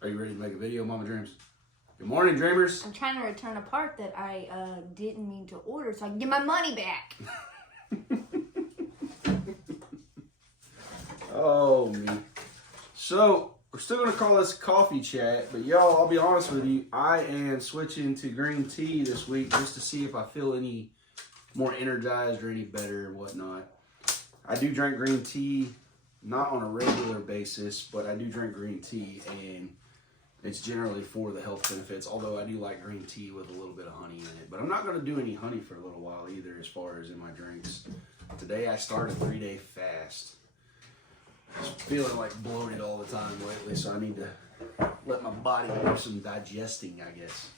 Are you ready to make a video, Momma Dreams? Good morning, dreamers. I'm trying to return a part that I didn't mean to order so I can get my money back. Oh, me. So, we're still going to call this coffee chat, but y'all, I'll be honest with you, I am switching to green tea this week just to see if I feel any more energized or any better and whatnot. I do drink green tea, not on a regular basis, but I do drink green tea, and it's generally for the health benefits, although I do like green tea with a little bit of honey in it. But I'm not going to do any honey for a little while either as far as in my drinks. Today I started a 3-day fast. I'm feeling like bloated all the time lately, so I need to let my body do some digesting, I guess.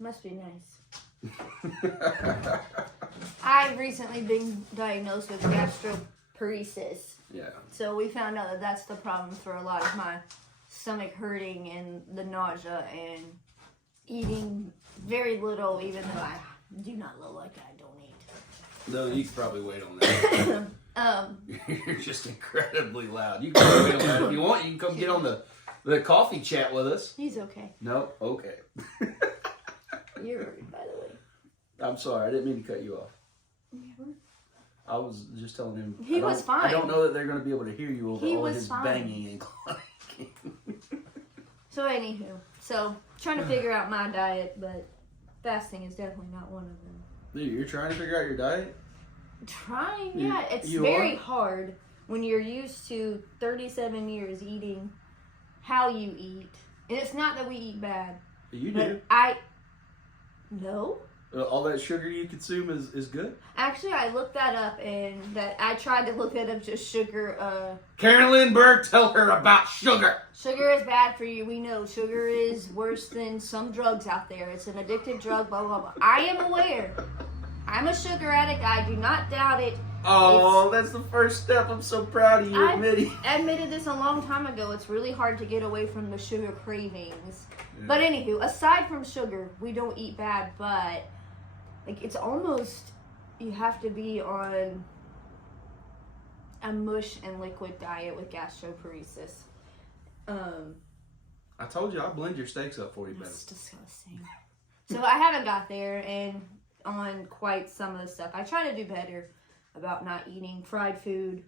Must be nice. I've recently been diagnosed with gastroparesis. Yeah. So we found out that that's the problem for a lot of my stomach hurting and the nausea and eating very little, even though I do not look like I don't eat. No, you can probably wait on that. You're just incredibly loud. You can wait on that if you want. You can come get on the coffee chat with us. He's okay. No? Okay. You're rude, by the way. I'm sorry. I didn't mean to cut you off. I was just telling him. He was fine. I don't know that they're going to be able to hear you over He all was his fine. banging and clanking. So anywho, trying to figure out my diet, but fasting is definitely not one of them. Dude, you're trying to figure out your diet? Trying, yeah. It's you very are? hard when you're used to 37 years eating how you eat. And it's not that we eat bad. You But do. No. All that sugar you consume is good? Actually, I looked that up, and I tried to look that up, just sugar. Karen Lindbergh, tell her about sugar. Sugar is bad for you. We know sugar is worse than some drugs out there. It's an addictive drug, blah, blah, blah. I am aware. I'm a sugar addict. I do not doubt it. Oh, that's the first step. I'm so proud of you admitting. I admitted this a long time ago. It's really hard to get away from the sugar cravings. Yeah. But anywho, aside from sugar, we don't eat bad, but like it's almost, you have to be on a mush and liquid diet with gastroparesis. I told you I'll blend your steaks up for you better. That's disgusting. So I haven't got there and on quite some of the stuff. I try to do better about not eating fried food.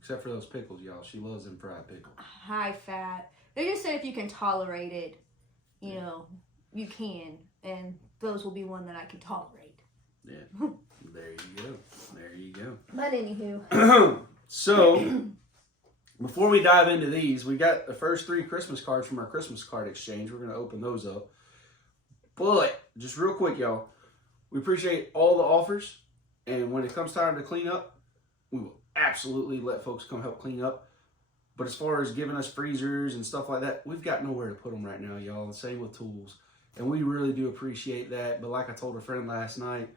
Except for those pickles, y'all. She loves them fried pickles. High fat. They just said if you can tolerate it, you know, you can. And those will be one that I can tolerate. Yeah. There you go. There you go. But anywho. So, before we dive into these, we got the first 3 Christmas cards from our Christmas card exchange. We're going to open those up. But, just real quick, y'all. We appreciate all the offers. And when it comes time to clean up, we will absolutely let folks come help clean up. But as far as giving us freezers and stuff like that, we've got nowhere to put them right now, y'all. Same with tools. And we really do appreciate that. But like I told a friend last night,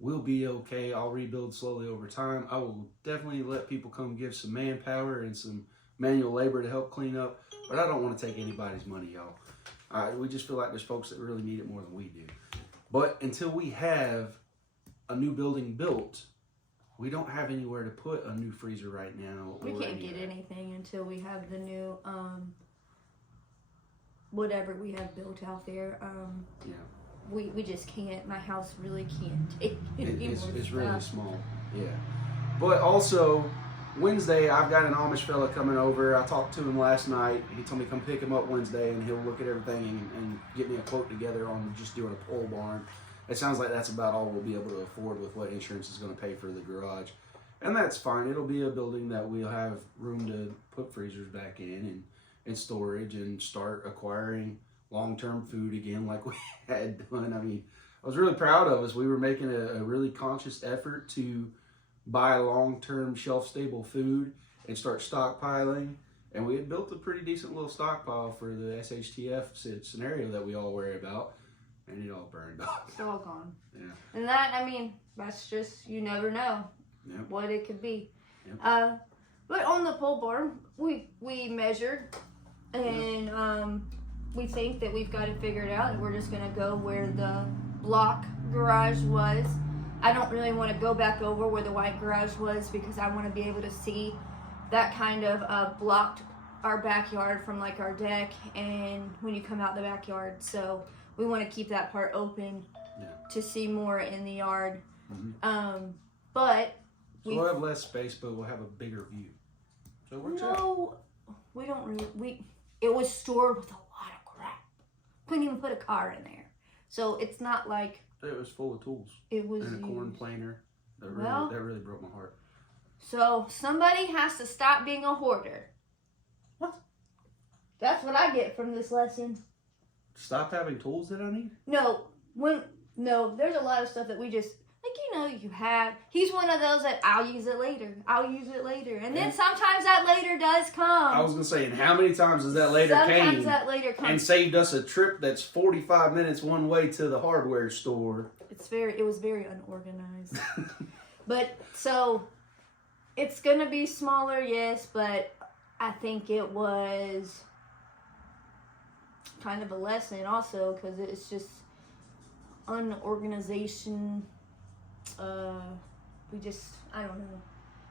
we'll be okay. I'll rebuild slowly over time. I will definitely let people come give some manpower and some manual labor to help clean up. But I don't want to take anybody's money, y'all. We just feel like there's folks that really need it more than we do. But until we have a new building built, we don't have anywhere to put a new freezer right now. We can't get anything until we have the new whatever we have built out there. Yeah. We just can't. My house really can't take anymore. It's really small. Yeah. But also, Wednesday, I've got an Amish fella coming over. I talked to him last night. He told me to come pick him up Wednesday, and he'll look at everything and get me a quote together on just doing a pole barn. It sounds like that's about all we'll be able to afford with what insurance is going to pay for the garage. And that's fine. It'll be a building that we'll have room to put freezers back in and storage and start acquiring long-term food again like we had done. I mean, I was really proud of us. We were making a really conscious effort to buy long-term shelf-stable food and start stockpiling. And we had built a pretty decent little stockpile for the SHTF scenario that we all worry about. And it all burned off. It's all gone. Yeah. And that, I mean, that's just, you never know what it could be. Yep. But on the pole barn, we measured, and we think that we've got it figured out, and we're just going to go where the block garage was. I don't really want to go back over where the white garage was because I want to be able to see that kind of blocked our backyard from like our deck and when you come out the backyard. So we want to keep that part open to see more in the yard. But we'll have less space, but we'll have a bigger view. So it works out. No, we don't really. It was stored with a lot of crap. Couldn't even put a car in there. So it's not like it was full of tools. It was and a corn planer. That really broke my heart. So somebody has to stop being a hoarder. What? That's what I get from this lesson. Stop having tools that I need? No, there's a lot of stuff that we just you have. He's one of those that I'll use it later. And then sometimes that later does come. I was going to say, and how many times has that later Sometimes that later comes. And saved us a trip that's 45 minutes one way to the hardware store. It was very unorganized. But, so, it's going to be smaller, yes, but I think it was kind of a lesson also, because it's just unorganization. I don't know.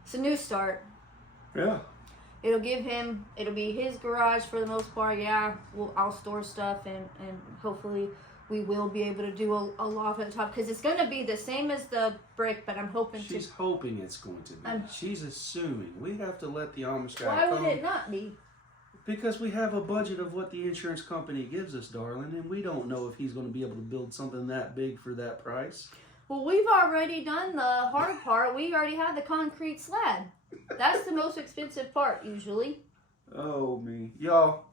It's a new start. Yeah. It'll be his garage for the most part. Yeah, I'll store stuff and hopefully we will be able to do a loft at the top because it's going to be the same as the brick, but I'm hoping She's hoping it's going to be. She's assuming. We have to let the Amish guy Why would it not be? Because we have a budget of what the insurance company gives us, darling, and we don't know if he's going to be able to build something that big for that price. Well, we've already done the hard part. We already have the concrete slab. That's the most expensive part, usually. Oh, me. Y'all,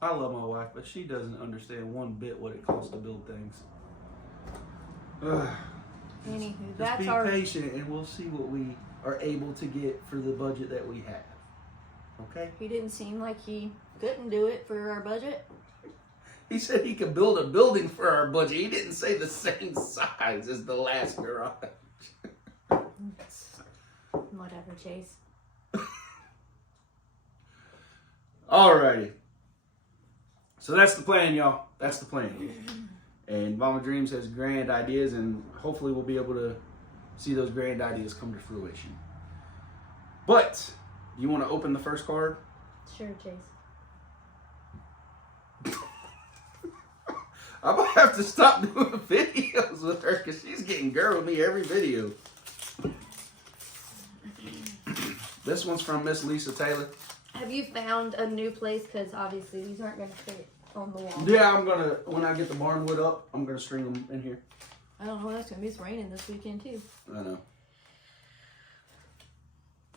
I love my wife, but she doesn't understand one bit what it costs to build things. Anywho, just be patient, and we'll see what we are able to get for the budget that we have. Okay? He didn't seem like he couldn't do it for our budget. He said he could build a building for our budget. He didn't say the same size as the last garage. Whatever, Chase. Alrighty. So that's the plan, y'all. That's the plan. And Momma Dreams has grand ideas, and hopefully we'll be able to see those grand ideas come to fruition. But, you want to open the first card? Sure, Chase. I might have to stop doing videos with her because she's getting girl with me every video. This one's from Miss Lisa Taylor. Have you found a new place? Because obviously these aren't going to fit on the wall. Yeah, I'm going to, when I get the barn wood up, I'm going to string them in here. I don't know what that's going to be. It's raining this weekend too. I know.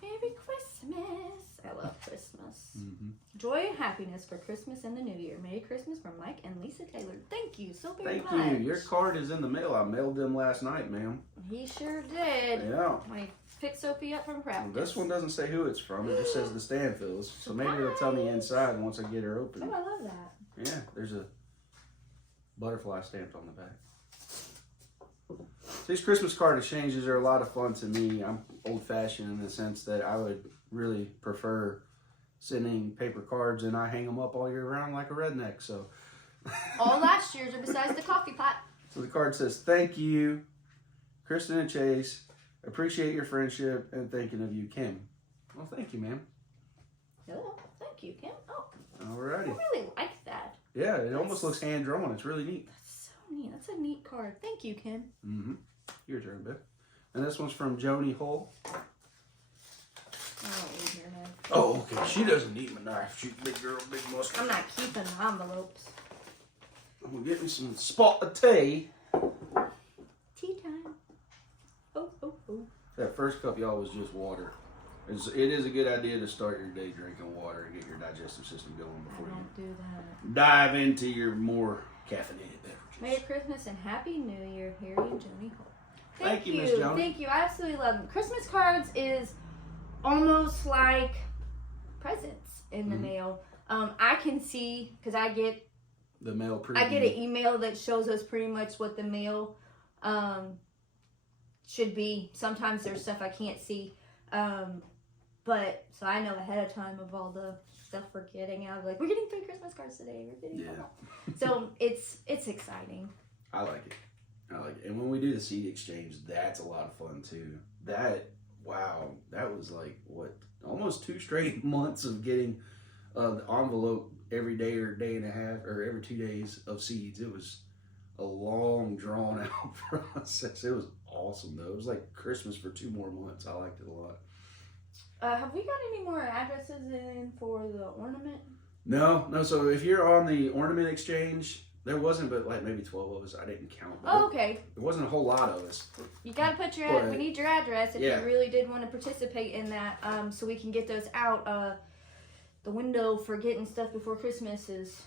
Merry Christmas. I love Christmas. Mm-hmm. Joy and happiness for Christmas and the New Year. Merry Christmas from Mike and Lisa Taylor. Thank you so very much. Thank you. Your card is in the mail. I mailed them last night, ma'am. He sure did. Yeah. I picked Sophie up from practice. This one doesn't say who it's from. It just says the Stanfills. So maybe they'll tell me inside once I get her open. Oh, I love that. Yeah, there's a butterfly stamped on the back. These Christmas card exchanges are a lot of fun to me. I'm old-fashioned in the sense that I would really prefer sending paper cards and I hang them up all year round like a redneck. So all last year's are besides the coffee pot. So the card says, "Thank you, Kristen and Chase. Appreciate your friendship and thinking of you, Kim." Well, thank you, ma'am. Oh, thank you, Kim. Oh, alrighty. I really like that. Yeah, it almost looks hand drawn. It's really neat. That's so neat. That's a neat card. Thank you, Kim. Mm-hmm. Your turn, Beth. And this one's from Joni Hull. I don't need your knife. Oh, okay. She doesn't need my knife. She's a big girl, big muscle. I'm not keeping the envelopes. I'm gonna get me some spot of tea. Tea time. Oh, oh, oh. That first cup, y'all, was just water. It is a good idea to start your day drinking water and get your digestive system going before you do that. dive into your more caffeinated beverages. Merry Christmas and Happy New Year, Harry and Joni Hull. Thank you, Miss Joni. Thank you. I absolutely love them. Christmas cards is almost like presents in the mail. I can see, because I get the mail preview. I get an email that shows us pretty much what the mail should be. Sometimes there's stuff I can't see. But, so I know ahead of time of all the stuff we're getting out. Like, we're getting 3 Christmas cards today. We're getting So, it's exciting. I like it. And when we do the seed exchange, that's a lot of fun, too. Wow, that was like, what, almost 2 straight months of getting the envelope every day or day and a half or every 2 days of seeds. It was a long, drawn out process. It was awesome though. It was like Christmas for 2 more months. I liked it a lot. Have we got any more addresses in for the ornament? No. So if you're on the ornament exchange, there wasn't but like maybe 12 of us. I didn't count. Oh, okay. There wasn't a whole lot of us. You gotta put your we need your address if you really did want to participate in that, so we can get those out. The window for getting stuff before Christmas is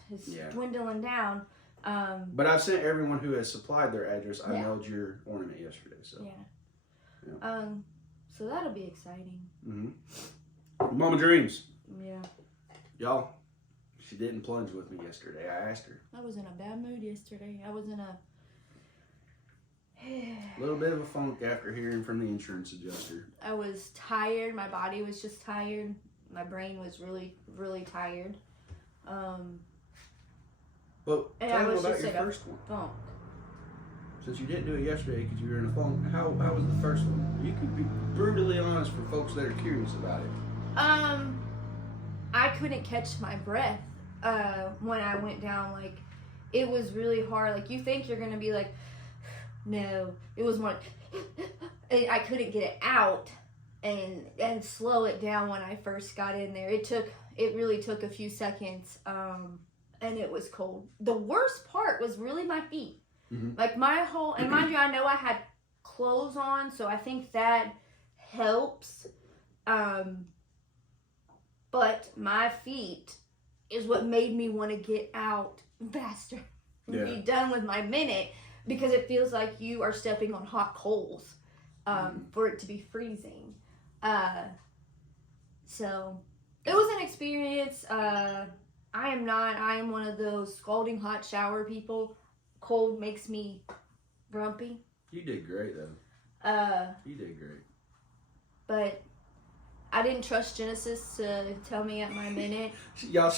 dwindling down. But I've sent everyone who has supplied their address. I mailed your ornament yesterday, so so that'll be exciting. Momma Dreams. Yeah. Y'all, she didn't plunge with me yesterday. I asked her. I was in a bad mood yesterday. I was in a little bit of a funk after hearing from the insurance adjuster. I was tired. My body was just tired. My brain was really, really tired. But and tell I me was about just your in a first one. funk. Since you didn't do it yesterday because you were in a funk, how was the first one? You could be brutally honest for folks that are curious about it. I couldn't catch my breath when I went down. Like, it was really hard. Like, you think you're gonna be like, no. It was more like, I couldn't get it out and slow it down when I first got in there. It really took a few seconds, and it was cold. The worst part was really my feet. Like my whole, and mind you, I know I had clothes on, so I think that helps. But my feet is what made me want to get out faster and be done with my minute, because it feels like you are stepping on hot coals for it to be freezing. So it was an experience. I am one of those scalding hot shower people. Cold makes me grumpy. You did great though. You did great. But I didn't trust Genesis to tell me at my minute. Y'all,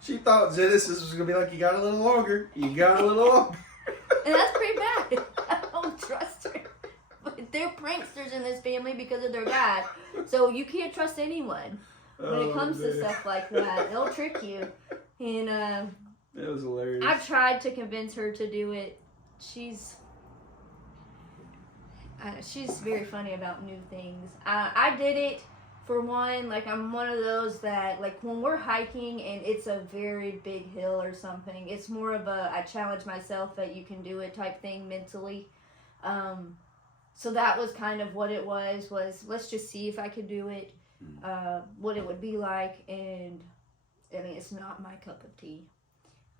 she thought Genesis was gonna be like, you got a little longer. You got a little longer. And that's pretty bad. I don't trust her. But they're pranksters in this family because of their dad. So you can't trust anyone when it comes to stuff like that. They'll trick you. And it was hilarious. I've tried to convince her to do it. She's very funny about new things. I did it for one. Like, I'm one of those that, like, when we're hiking and it's a very big hill or something, it's more of a I challenge myself that you can do it type thing mentally. So that was kind of what it was let's just see if I could do it, what it would be like. And I mean, it's not my cup of tea.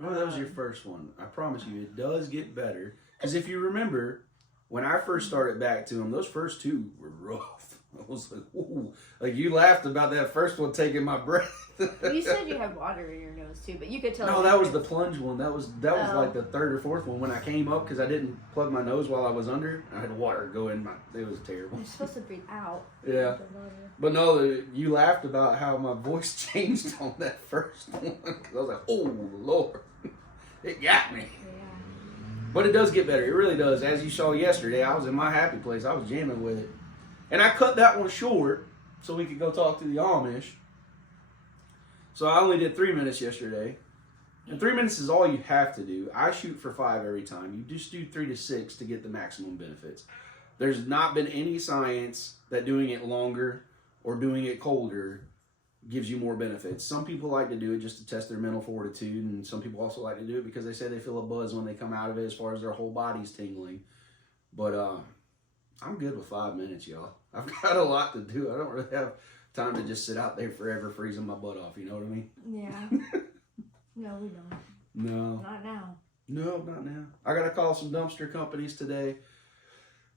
Oh, that was your first one. I promise you, it does get better. Because if you remember, when I first started back to them, those first 2 were rough. I was like, ooh. Like, you laughed about that first one taking my breath. Well, you said you had water in your nose too, but you could tell. No, that was the plunge one. That was like the 3rd or 4th one when I came up, because I didn't plug my nose while I was under. I had water go in my. It was terrible. You're supposed to breathe out. Yeah. But no, you laughed about how my voice changed on that first one. Because I was like, oh Lord, it got me. Yeah. But it does get better. It really does. As you saw yesterday, I was in my happy place. I was jamming with it. And I cut that one short so we could go talk to the Amish. So I only did 3 minutes yesterday. And 3 minutes is all you have to do. I shoot for 5 every time. You just do 3 to 6 to get the maximum benefits. There's not been any science that doing it longer or doing it colder gives you more benefits. Some people like to do it just to test their mental fortitude, and some people also like to do it because they say they feel a buzz when they come out of it as far as their whole body's tingling. But I'm good with 5 minutes, y'all. I've got a lot to do. I don't really have time to just sit out there forever freezing my butt off, you know what I mean? Yeah. No, we don't. No. Not now. No, not now. I got to call some dumpster companies today.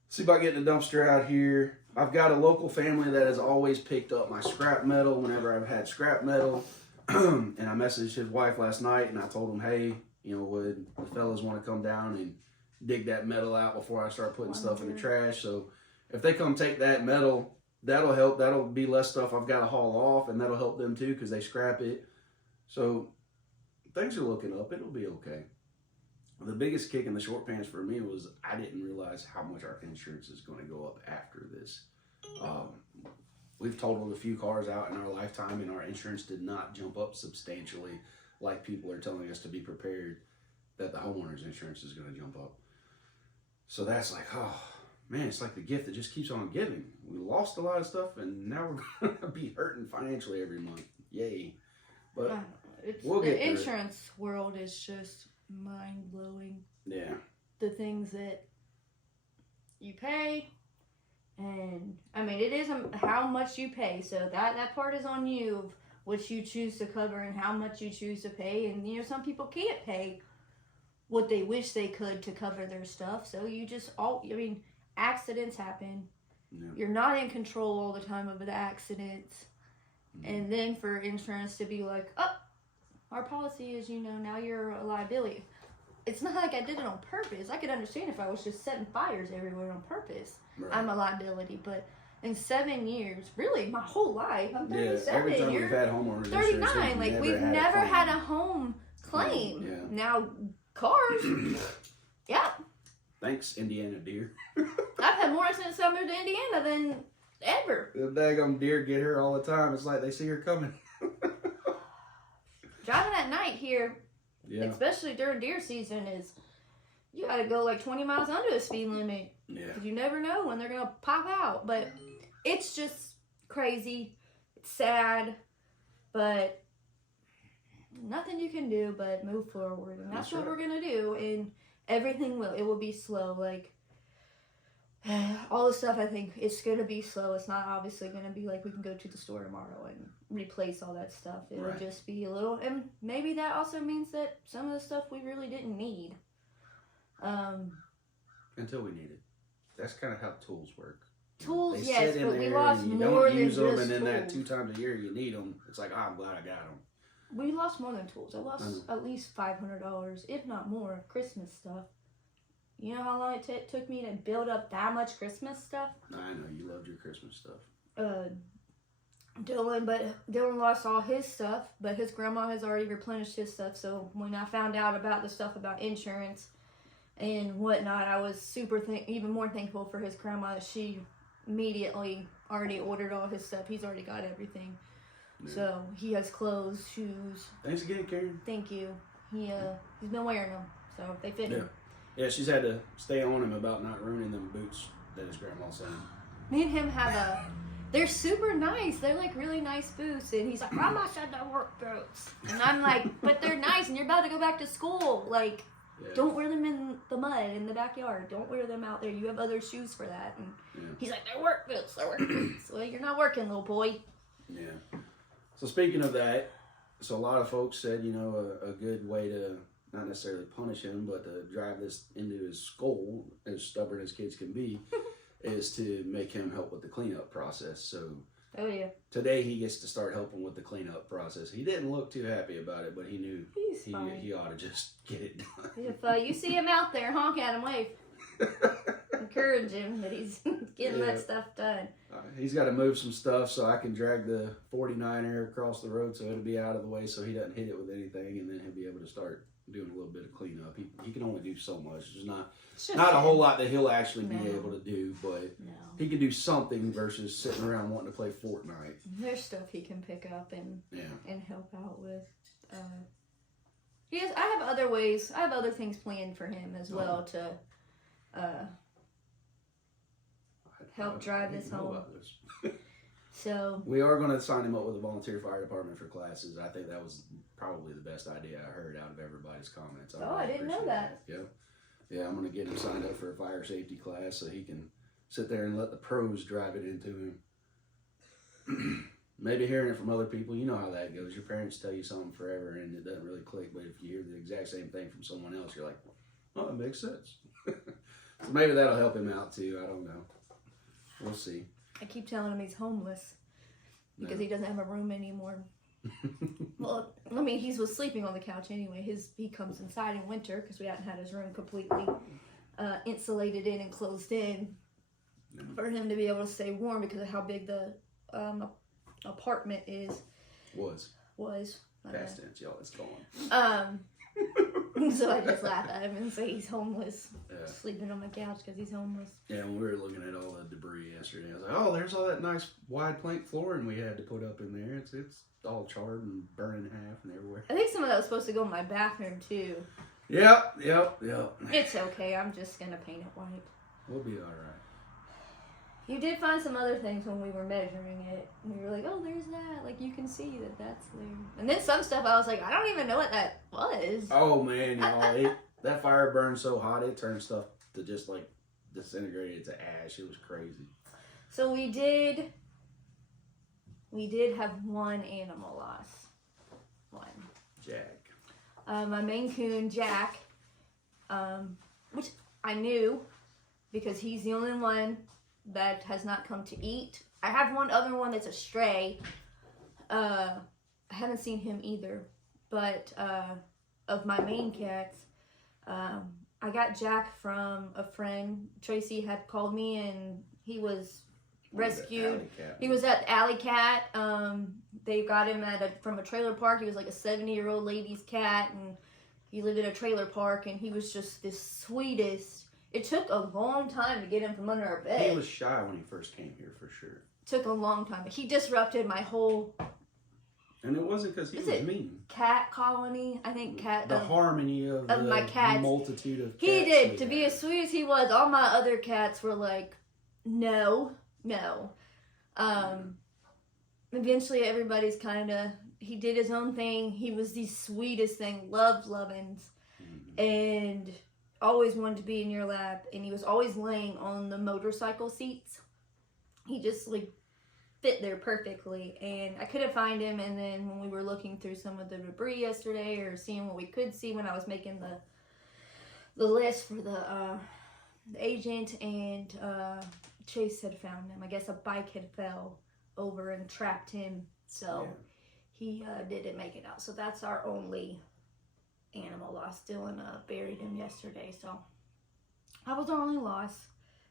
See about getting a dumpster out here. I've got a local family that has always picked up my scrap metal whenever I've had scrap metal. And I messaged his wife last night and I told him, hey, you know, would the fellas want to come down and dig that metal out before I start putting stuff in the trash? So if they come take that metal, that'll help. That'll be less stuff I've got to haul off, and that'll help them too because they scrap it. So things are looking up. It'll be okay. The biggest kick in the short pants for me was I didn't realize how much our insurance is going to go up after this. we've totaled a few cars out in our lifetime, and our insurance did not jump up substantially like people are telling us to be prepared that the homeowner's insurance is going to jump up. So that's like, oh, man, it's like the gift that just keeps on giving. We lost a lot of stuff, and now we're going to be hurting financially every month. Yay. But we'll get the through insurance world is just mind-blowing. Yeah. The things that you pay, and I mean, it is how much you pay, so that part is on you of what you choose to cover and how much you choose to pay. And you know, some people can't pay what they wish they could to cover their stuff, so you just accidents happen. Yeah. You're not in control all the time of the accidents. And then for insurance to be like, oh, our policy is, you know, now you're a liability. It's not like I did it on purpose. I could understand if I was just setting fires everywhere on purpose. Right. I'm a liability. But in 7 years, really my whole life, I'm 37. Every time we've had homeowners 39. Like, we've never had a home claim. Yeah. Now, cars, yeah. Thanks, Indiana deer. I've had more since I moved to Indiana than ever. The daggone deer get her all the time. It's like they see her coming. Driving at night here, especially during deer season, is you gotta go like 20 miles under the speed limit. Yeah. Because you never know when they're gonna pop out. But it's just crazy. It's sad. But nothing you can do but move forward. And that's what we're gonna do. And everything will be slow. Like, all the stuff, I think it's going to be slow. It's not obviously going to be like we can go to the store tomorrow and replace all that stuff. It'll just be a little, and maybe that also means that some of the stuff we really didn't need. Until we need it. That's kind of how tools work. Tools, they yes, sit in but we there lost and you more don't than use them, just and then that tools. 2 times a year you need them. It's like, oh, I'm glad I got them. We lost more than tools. I lost at least $500, if not more, of Christmas stuff. You know how long it took me to build up that much Christmas stuff? I know, you loved your Christmas stuff. Dylan lost all his stuff, but his grandma has already replenished his stuff. So when I found out about the stuff about insurance and whatnot, I was even more thankful for his grandma. She immediately already ordered all his stuff. He's already got everything. Yeah. So he has clothes, shoes. Thanks again, Karen. Thank you. He's been wearing them, so they fit him. Yeah, she's had to stay on him about not ruining them boots that his grandma sent him. Me and him they're super nice. They're like really nice boots. And he's like, Grandma said they're work boots. And I'm like, but they're nice and you're about to go back to school. Like, don't wear them in the mud in the backyard. Don't wear them out there. You have other shoes for that. And he's like, they're work boots. They're work boots. Well, you're not working, little boy. Yeah. So speaking of that, so a lot of folks said, you know, a good way to not necessarily punish him, but to drive this into his skull, as stubborn as kids can be, is to make him help with the cleanup process. So today he gets to start helping with the cleanup process. He didn't look too happy about it, but he knew he ought to just get it done. If you see him out there, honk at him, wave. Encourage him that he's getting that stuff done. He's got to move some stuff so I can drag the 49er across the road so it'll be out of the way so he doesn't hit it with anything, and then he'll be able to start doing a little bit of cleanup. He can only do so much. There's not a whole lot that he'll actually be able to do, but he can do something versus sitting around wanting to play Fortnite. There's stuff he can pick up and help out with. I have other ways. I have other things planned for him as well to help drive this home. So we are going to sign him up with a volunteer fire department for classes. I think that was probably the best idea I heard out of everybody's comments. I didn't know that. Yeah, I'm going to get him signed up for a fire safety class so he can sit there and let the pros drive it into him. Maybe hearing it from other people, you know how that goes. Your parents tell you something forever and it doesn't really click, but if you hear the exact same thing from someone else, you're like, oh, that makes sense. So maybe that'll help him out too. I don't know. We'll see. I keep telling him he's homeless because he doesn't have a room anymore. Well, I mean, he was sleeping on the couch anyway. He comes inside in winter because we hadn't had his room completely insulated in and closed in for him to be able to stay warm because of how big the apartment is. Was. Past tense, y'all. It's gone. So I just laugh at him and say he's homeless, Yeah. sleeping on my couch because he's homeless. Yeah, when we were looking at all the debris yesterday, I was like, oh, there's all that nice wide plank flooring we had to put up in there. It's all charred and burning in half and everywhere. I think some of that was supposed to go in my bathroom too. Yep. It's okay. I'm just gonna paint it white. We'll be all right. You did find some other things when we were measuring it. We were like, oh, there's that. Like, you can see that that's there. And then some stuff I was like, I don't even know what that was. Oh, man, y'all. That fire burned so hot, it turned stuff to just, like, disintegrate into ash. It was crazy. So we did have one animal loss. One. Jack. My Maine Coon, Jack, which I knew because he's the only one that has not come to eat. I have one other one that's a stray. I haven't seen him either. But of my Maine cats, I got Jack from a friend. Tracy had called me and he was rescued. He was at Alley Cat. They got him from a trailer park. He was like a 70-year-old lady's cat, and he lived in a trailer park, and he was just the sweetest. It took a long time to get him from under our bed. He was shy when he first came here, for sure. Took a long time. He disrupted my whole... And it wasn't because he was mean. Cat colony? I think cat... The harmony of my cats. Multitude of cats. He did. To be as sweet as he was, all my other cats were like, no. Eventually everybody's kind of... He did his own thing. He was the sweetest thing. Loved Lovin's. And... always wanted to be in your lap, and he was always laying on the motorcycle seats. He just like fit there perfectly, and I couldn't find him. And then when we were looking through some of the debris yesterday, or seeing what we could see when I was making the list for the agent, and Chase had found him. I guess a bike had fell over and trapped him, so he didn't make it out. So that's our only animal loss. Dylan buried him yesterday, so that was our only loss.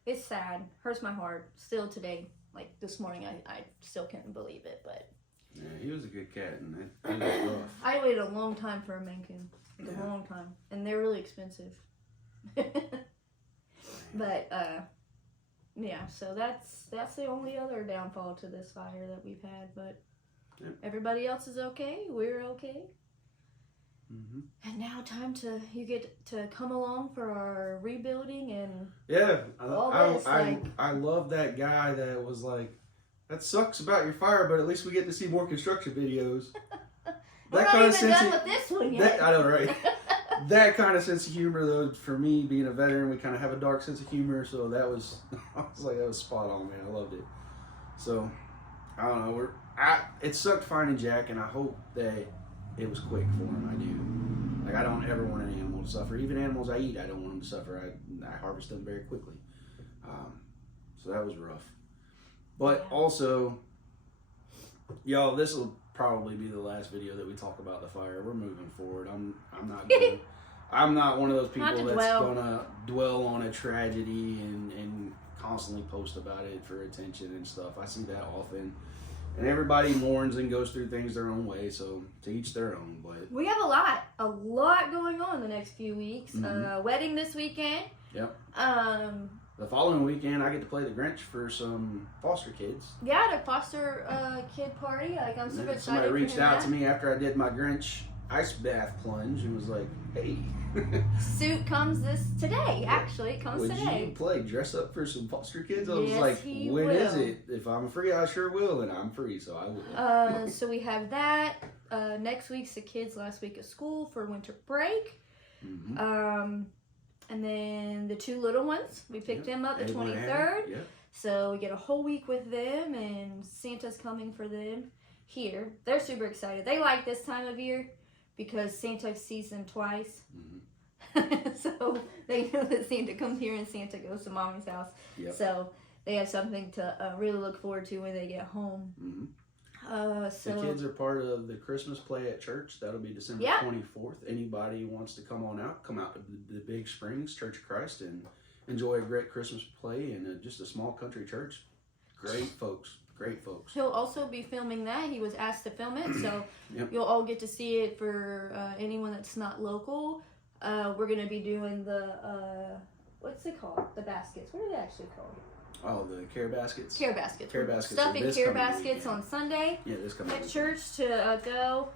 It's sad, hurts my heart still today. Like this morning, I still couldn't believe it, but yeah, he was a good cat, and it was rough. I waited a long time for a Maine Coon, a long time, and they're really expensive. But yeah, so that's the only other downfall to this fire that we've had. But everybody else is okay. We're okay. And now you get to come along for our rebuilding and I love that guy that was like, that sucks about your fire, but at least we get to see more construction videos. We're not even done with this one yet. I know, right? That kind of sense of humor, though, for me being a veteran, we kind of have a dark sense of humor, so that was, I was like, that was spot on, man. I loved it. So, I don't know. It sucked finding Jack, and I hope that it was quick for him. I do. Like, I don't ever want an animal to suffer. Even animals I eat, I don't want them to suffer. I harvest them very quickly. So that was rough. But also, y'all, this will probably be the last video that we talk about the fire. We're moving forward. I'm not one of those people that's gonna dwell on a tragedy and constantly post about it for attention and stuff. I see that often. And everybody mourns and goes through things their own way, so to each their own. But we have a lot going on the next few weeks. Wedding this weekend. Yep. The following weekend, I get to play the Grinch for some foster kids. Yeah, the foster kid party. Like, I'm super excited. Somebody reached out to me after I did my Grinch ice bath plunge and was like, "Hey, suit comes today. Actually, it comes today. Would you play dress up for some foster kids?" I was yes, like, "When is will. it? If I'm free, I sure will." And I'm free, so I will. So we have that. Next week's the kids' last week of school for winter break. And then the two little ones, we picked them up the 23rd. Yep. So we get a whole week with them, and Santa's coming for them here. They're super excited. They like this time of year because Santa sees them twice. So they know that Santa comes here and Santa goes to Mommy's house. Yep. So they have something to really look forward to when they get home. So the kids are part of the Christmas play at church. That'll be December 24th. Anybody who wants to come out to the Big Springs Church of Christ and enjoy a great Christmas play in just a small country church. Great folks. He'll also be filming that. He was asked to film it, so you'll all get to see it for anyone that's not local. we're gonna be doing the what's it called? The baskets. What are they actually called? Oh, the care baskets. Care baskets. Care baskets. Stuffing care baskets on Sunday. Yeah, this coming At church to go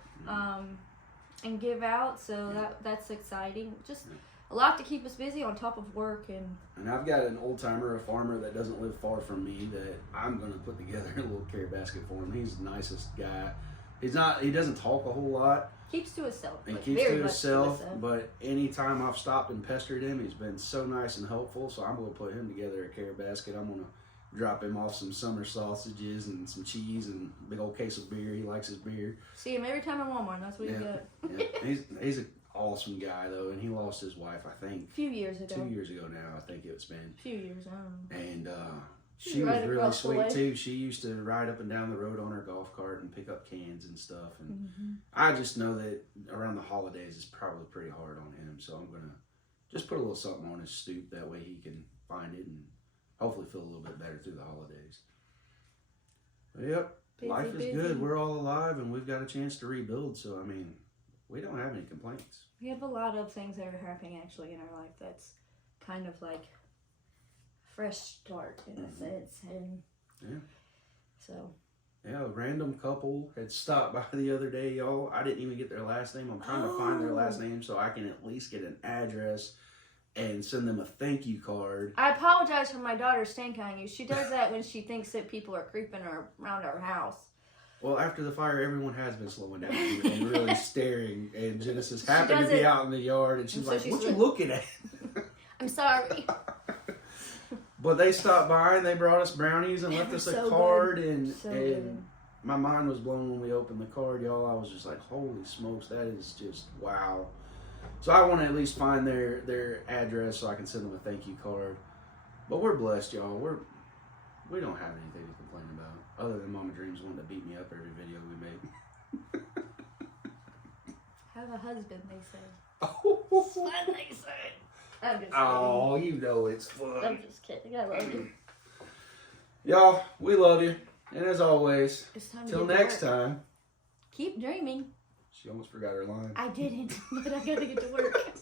and give out. So that's exciting. Just a lot to keep us busy on top of work And I've got an old timer, a farmer that doesn't live far from me that I'm gonna put together a little care basket for him. He's the nicest guy. He doesn't talk a whole lot. keeps to himself. And keeps to himself, but anytime I've stopped and pestered him, he's been so nice and helpful. So I'm gonna put him together a care basket. I'm gonna drop him off some summer sausages and some cheese and a big old case of beer. He likes his beer. See him every time in Walmart. That's what you get. Yeah. He's an awesome guy though, and he lost his wife, I think, a few years ago. 2 years ago now. I think it's been A few years. I don't know. And she was really sweet too. She used to ride up and down the road on her golf cart and pick up cans and stuff. And I just know that around the holidays it's probably pretty hard on him. So I'm gonna just put a little something on his stoop. That way he can find it and hopefully feel a little bit better through the holidays. But yep, life is good. We're all alive and we've got a chance to rebuild. So I mean, we don't have any complaints. We have a lot of things that are happening actually in our life that's kind of like fresh start in a sense, and so a random couple had stopped by the other day, y'all. I didn't even get their last name. I'm trying to find their last name so I can at least get an address and send them a thank you card. I apologize for my daughter stank on you. She does that when she thinks that people are creeping around our house. Well, after the fire, everyone has been slowing down and really staring. And Genesis happened to be out in the yard, and she's like, "What you looking at?" I'm sorry. But they stopped by and they brought us brownies and left us a card, and my mind was blown when we opened the card, y'all. I was just like, "Holy smokes, that is just wow!" So I want to at least find their address so I can send them a thank you card. But we're blessed, y'all. We don't have anything to complain about other than Momma Dreams wanting to beat me up every video we make. Have a husband, they say. Oh, Fun, they say. I'm just kidding. Oh, you know it's fun. I'm just kidding. I love you. Y'all, we love you. And as always, It's time to till get to next work. time. Keep dreaming. She almost forgot her line. I didn't, but I gotta get to work.